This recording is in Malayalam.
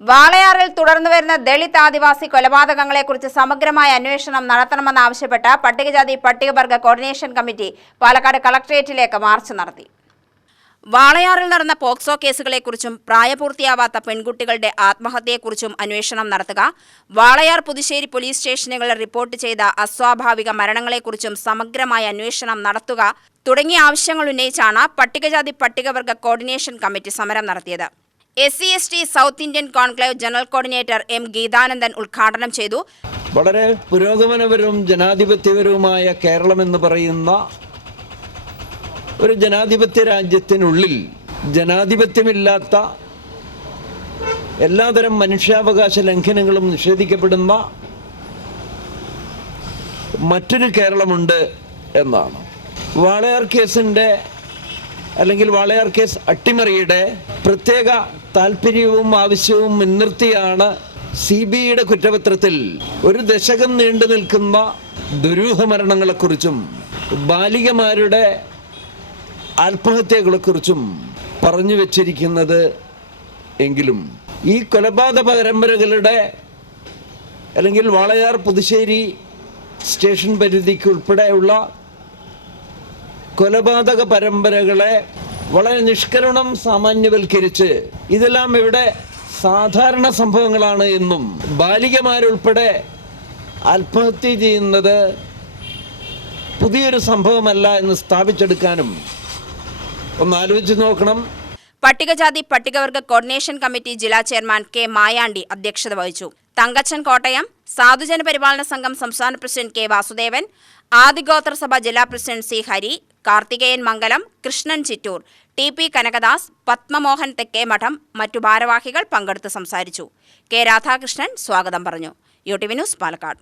വാളയാറിൽ തുടർന്നു വരുന്ന ദളിത് ആദിവാസി കൊലപാതകങ്ങളെക്കുറിച്ച് സമഗ്രമായ അന്വേഷണം നടത്തണമെന്നാവശ്യപ്പെട്ട് പട്ടികജാതി പട്ടികവർഗ കോർഡിനേഷൻ കമ്മിറ്റി പാലക്കാട് കളക്ടറേറ്റിലേക്ക് മാർച്ച് നടത്തി. വാളയാറിൽ നടന്ന പോക്സോ കേസുകളെക്കുറിച്ചും പ്രായപൂർത്തിയാവാത്ത പെൺകുട്ടികളുടെ ആത്മഹത്യയെക്കുറിച്ചും അന്വേഷണം നടത്തുക, വാളയാർ പുതുശ്ശേരി പോലീസ് സ്റ്റേഷനുകളിൽ റിപ്പോർട്ട് ചെയ്ത അസ്വാഭാവിക മരണങ്ങളെക്കുറിച്ചും സമഗ്രമായ അന്വേഷണം നടത്തുക തുടങ്ങിയ ആവശ്യങ്ങൾ ഉന്നയിച്ചാണ് പട്ടികജാതി പട്ടികവർഗ കോർഡിനേഷൻ കമ്മിറ്റി സമരം നടത്തിയത്. SC/ST south Indian conclave general coordinator M. Geethanandan ഉദ്ഘാടനം ചെയ്തു. വളരെ പുരോഗമനപരവും ജനാധിപത്യപരവുമായ കേരളം എന്ന് പറയുന്ന ഒരു ജനാധിപത്യ രാജ്യത്തിനുള്ളിൽ ജനാധിപത്യമില്ലാത്ത എല്ലാതരം മനുഷ്യാവകാശ ലംഘനങ്ങളും നിഷേധിക്കപ്പെടുന്ന മറ്റൊരു കേരളമുണ്ട് എന്നാണ്. വാളയാർ കേസിൻ്റെ അല്ലെങ്കിൽ വാളയാർ കേസ് അട്ടിമറിയുടെ പ്രത്യേക താല്പര്യവും ആവശ്യവും മുൻനിർത്തിയാണ് CBIയുടെ കുറ്റപത്രത്തിൽ ഒരു ദശകം നീണ്ടു നിൽക്കുന്ന ദുരൂഹ മരണങ്ങളെക്കുറിച്ചും ബാലികമാരുടെ ആത്മഹത്യകളെക്കുറിച്ചും പറഞ്ഞു വച്ചിരിക്കുന്നത്. എങ്കിലും ഈ കൊലപാതക പരമ്പരകളുടെ അല്ലെങ്കിൽ വാളയാർ പുതുശ്ശേരി സ്റ്റേഷൻ പരിധിക്ക് ഉൾപ്പെടെയുള്ള കൊലപാതക പരമ്പരകളെ വളരെ നിഷ്കരുണം സാമാന്യവൽക്കരിച്ച് ഇതെല്ലാം ഇവിടെ സാധാരണ സംഭവങ്ങളാണ് എന്നും ബാലികമാരുൾപ്പെടെ ആത്മഹത്യ ചെയ്യുന്നത് പുതിയൊരു സംഭവമല്ല എന്ന് സ്ഥാപിച്ചെടുക്കാനും ഒന്ന് ആലോചിച്ച് നോക്കണം. പട്ടികജാതി പട്ടികവർഗ കോർഡിനേഷൻ കമ്മിറ്റി ജില്ലാ ചെയർമാൻ K. മായാണ്ടി അധ്യക്ഷത വഹിച്ചു. തങ്കച്ചൻ കോട്ടയം, സാധുജന പരിപാലന സംഘം സംസ്ഥാന പ്രസിഡന്റ് K. വാസുദേവൻ, ആദിഗോത്രസഭ ജില്ലാ പ്രസിഡന്റ് C. ഹരി, കാർത്തികേയൻ മംഗലം, കൃഷ്ണൻ ചിറ്റൂർ, TP കനകദാസ്, പത്മമോഹൻ തെക്കേമഠം മറ്റു ഭാരവാഹികൾ പങ്കെടുത്ത് സംസാരിച്ചു. K. രാധാകൃഷ്ണൻ സ്വാഗതം പറഞ്ഞു. UTV news Palakkad.